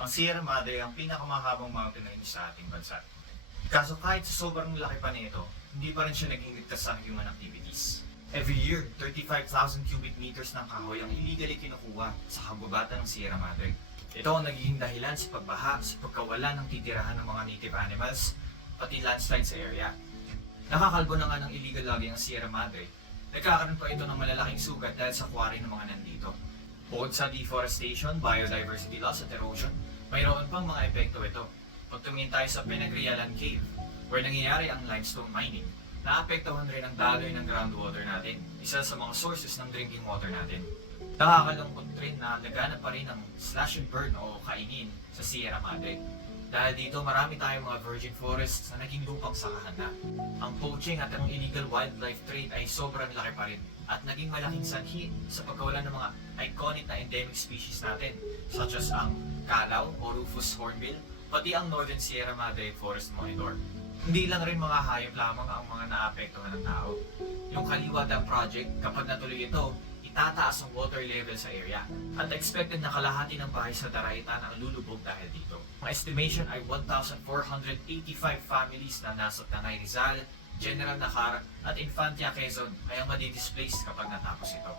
Ang Sierra Madre ang pinakamahabang mountain range sa ating bansa. Kaso kahit sa sobrang laki pa nito, hindi pa rin siya naging ligtas sa human activities. Every year, 35,000 cubic meters ng kahoy ang illegally kinukuha sa kagubatan ng Sierra Madre. Ito ang nagiging dahilan sa pagbaha, sa pagkawala ng titirahan ng mga native animals, pati landslide sa area. Nakakalbo na nga ng illegal logging ang Sierra Madre. Nagkakaroon pa ito ng malalaking sugat dahil sa quarry ng mga nandito. Bukod sa deforestation, biodiversity loss at erosion, mayroon pang mga epekto ito. Pag tumingin tayo sa Pinagrialan Cave, where nangyayari ang limestone mining, naapektuhan rin ang daloy ng groundwater natin, isa sa mga sources ng drinking water natin. Nakakalungkot rin na laganap pa rin ang slash and burn o kainin sa Sierra Madre. Dahil dito marami tayong mga virgin forests na naging lupang sakahan na. Ang poaching at ang illegal wildlife trade ay sobrang laki pa rin at naging malaking sanhi sa pagkawalan ng mga iconic na endemic species natin such as ang kalaw o Rufus hornbill, pati ang Northern Sierra Madre Forest Monitor. Hindi lang rin mga hayop lamang ang mga naapektuhan ng tao. Yung Kaliwa Dam Project, kapag natuloy ito, itataas ang water level sa area at expected na kalahati ng bahay sa Daraitan ang lulubog dahil dito. Ang estimation ay 1,485 families na nasa Tanay Rizal, General Nakar at Infantia Quezon ay ang madi-displace kapag natapos ito.